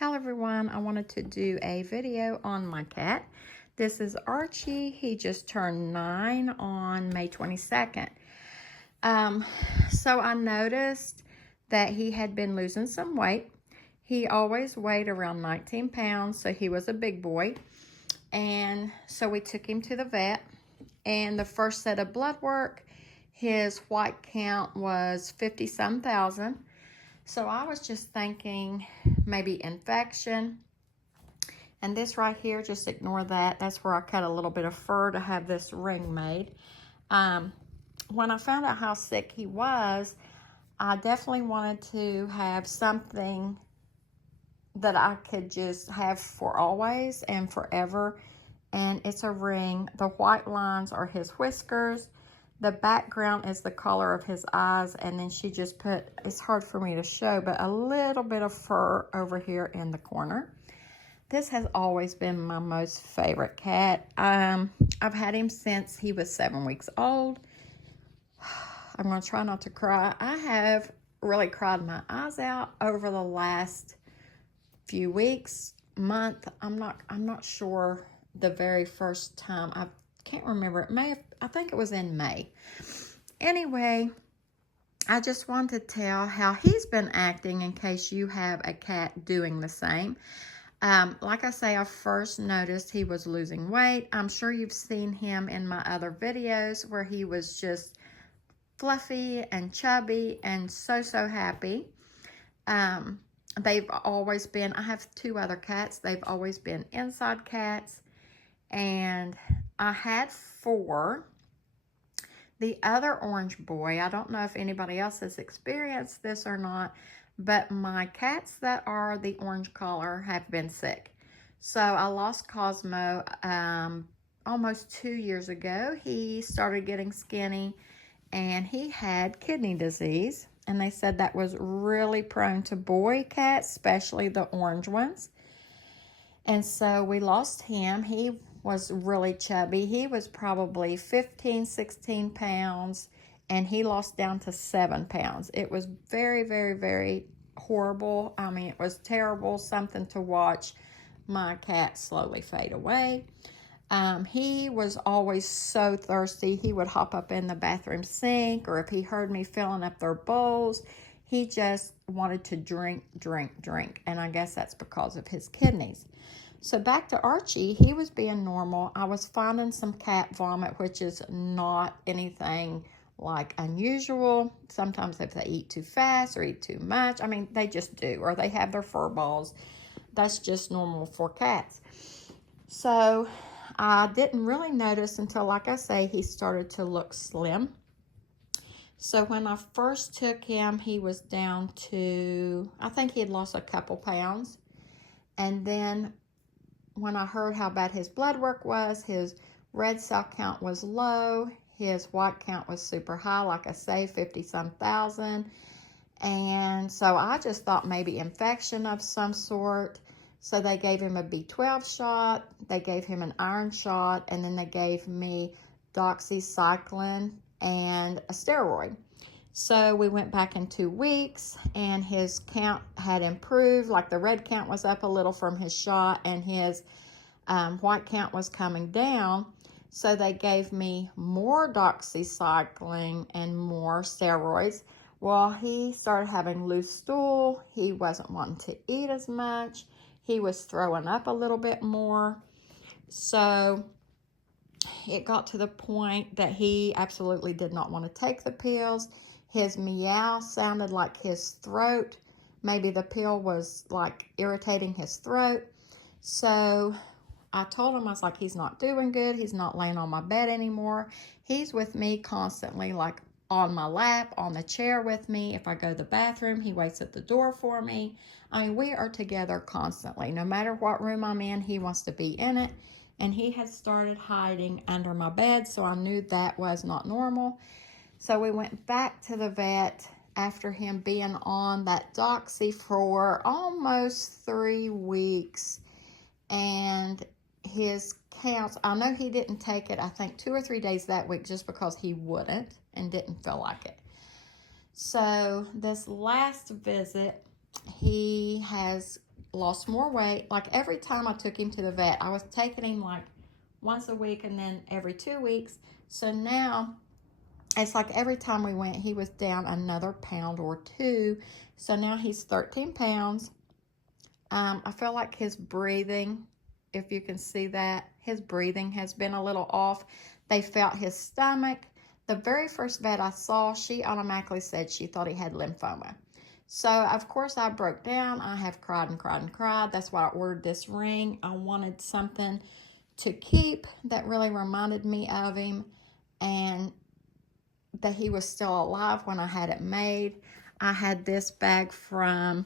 Hello everyone, I wanted to do a video on my cat. This is Archie. He just turned 9 on May 22nd. So I noticed that he had been losing some weight. He always weighed around 19 pounds, so he was a big boy. And so we took him to the vet, and the first set of blood work, his white count was 50-some thousand. So I was just thinking maybe infection. And this right here, just ignore that. That's where I cut a little bit of fur to have this ring made. When I found out how sick he was, I definitely wanted to have something that I could just have for always and forever. And it's a ring. The white lines are his whiskers. The background is the color of his eyes, and then she just put, it's hard for me to show, but a little bit of fur over here in the corner. This has always been my most favorite cat. I've had him since he was 7 weeks old. I'm going to try not to cry. I have really cried my eyes out over the last few weeks, month. I'm not sure the very first time. I can't remember. I think it was in May. Anyway, I just want to tell how he's been acting in case you have a cat doing the same. Like I say, I first noticed he was losing weight. I'm sure you've seen him in my other videos where he was just fluffy and chubby and so happy. They've always been, I have 2 other cats. They've always been inside cats. And I had 4. The other orange boy, I don't know if anybody else has experienced this or not, but my cats that are the orange color have been sick. So I lost Cosmo almost 2 years ago. He started getting skinny and he had kidney disease. And they said that was really prone to boy cats, especially the orange ones. And so we lost him. He was really chubby. He was probably 15, 16 pounds, and he lost down to 7 pounds. It was very horrible. I mean, it was terrible, something to watch my cat slowly fade away. He was always so thirsty. He would hop up in the bathroom sink, or if he heard me filling up their bowls, he just wanted to drink. And I guess that's because of his kidneys. So back to Archie, he was being normal. I was finding some cat vomit, which is not anything like unusual. Sometimes if they eat too fast or eat too much, I mean, they just do, or they have their fur balls. That's just normal for cats. So I didn't really notice until, like I say, he started to look slim. So when I first took him, he was down to, I think he had lost a couple pounds. And then when I heard how bad his blood work was, his red cell count was low, his white count was super high, like I say, 50-some thousand. And so I just thought maybe infection of some sort. So they gave him a B12 shot, they gave him an iron shot, and then they gave me doxycycline and a steroid. So we went back in 2 weeks, and his count had improved. Like the red count was up a little from his shot, and his white count was coming down. So they gave me more doxycycline and more steroids. Well, he started having loose stool. He wasn't wanting to eat as much. He was throwing up a little bit more. So it got to the point that he absolutely did not want to take the pills. His meow sounded like his throat. Maybe the pill was like irritating his throat. So I told him, I was like, he's not doing good. He's not laying on my bed anymore. He's with me constantly, like on my lap, on the chair with me. If I go to the bathroom, he waits at the door for me. I mean, we are together constantly. No matter what room I'm in, he wants to be in it. And he had started hiding under my bed, so I knew that was not normal. So we went back to the vet after him being on that doxy for almost 3 weeks. And his counts, I know he didn't take it, I think 2 or 3 days that week just because he wouldn't and didn't feel like it. So this last visit, he has lost more weight. Like every time I took him to the vet, I was taking him like once a week and then every 2 weeks. So now it's like every time we went, he was down another pound or two. So now he's 13 pounds. I feel like his breathing, if you can see that, his breathing has been a little off. They felt his stomach. The very first vet I saw, she automatically said she thought he had lymphoma. So, of course, I broke down. I have cried and cried and cried. That's why I ordered this ring. I wanted something to keep that really reminded me of him and that he was still alive when I had it made. I had this bag from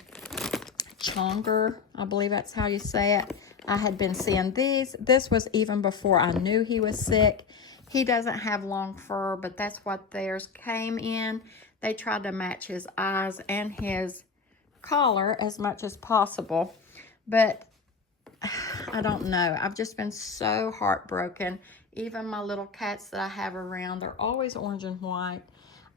Chonger, I believe that's how you say it. I had been seeing these. This was even before I knew he was sick. He doesn't have long fur, but that's what theirs came in. They tried to match his eyes and his collar as much as possible, but I don't know. I've just been so heartbroken. Even my little cats that I have around, they're always orange and white.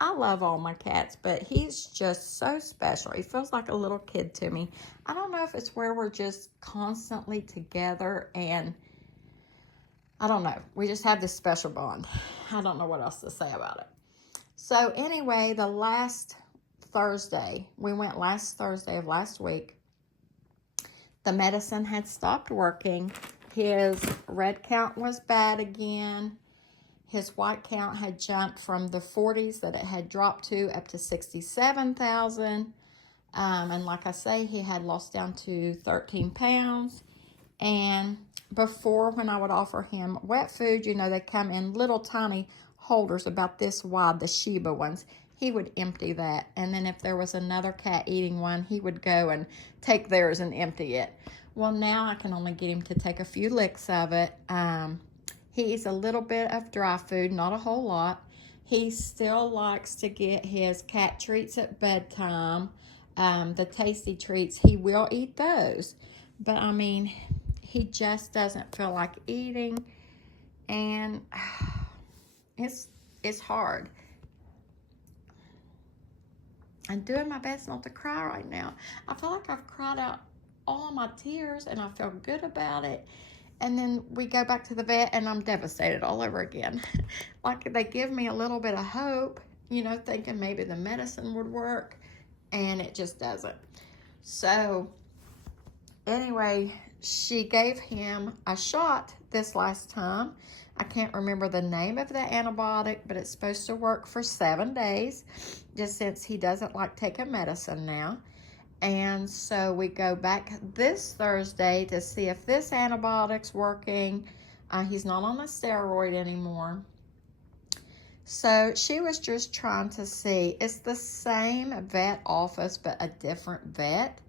I love all my cats, but he's just so special. He feels like a little kid to me. I don't know if it's where we're just constantly together and I don't know. We just have this special bond. I don't know what else to say about it. So anyway, the last Thursday, we went last Thursday of last week. The medicine had stopped working. His red count was bad again. His white count had jumped from the 40s that it had dropped to up to 67,000. And like I say, he had lost down to 13 pounds. And before, when I would offer him wet food, you know, they come in little tiny holders about this wide, the Shiba ones. He would empty that. And then if there was another cat eating one, he would go and take theirs and empty it. Well, now I can only get him to take a few licks of it. He eats a little bit of dry food, not a whole lot. He still likes to get his cat treats at bedtime. The tasty treats, he will eat those. But, I mean, he just doesn't feel like eating. And it's hard. I'm doing my best not to cry right now. I feel like I've cried out all my tears and I feel good about it. And then we go back to the vet and I'm devastated all over again. Like they give me a little bit of hope, you know, thinking maybe the medicine would work, and it just doesn't. So anyway, she gave him a shot this last time. I can't remember the name of the antibiotic, but it's supposed to work for 7 days, just since he doesn't like taking medicine now. And so we go back this Thursday to see if this antibiotic's working. He's not on a steroid anymore. So she was just trying to see. It's the same vet office, but a different vet.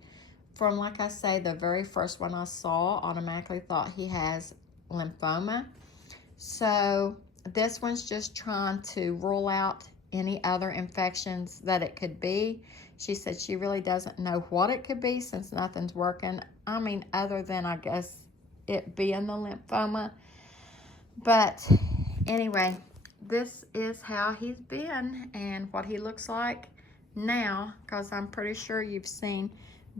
From, like I say, the very first one I saw, automatically thought he has lymphoma. So this one's just trying to rule out any other infections that it could be. She said she really doesn't know what it could be since nothing's working. I mean, other than, I guess, it being the lymphoma. But anyway, this is how he's been and what he looks like now, because I'm pretty sure you've seen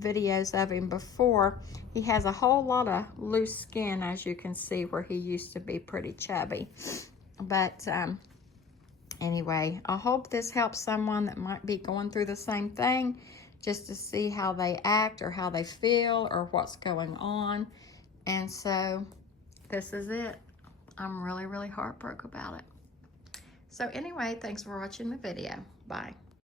videos of him before. He has a whole lot of loose skin, as you can see, where he used to be pretty chubby. But anyway, I hope this helps someone that might be going through the same thing, just to see how they act or how they feel or what's going on. And so this is it. I'm really, really heartbroken about it. So anyway, thanks for watching the video. Bye.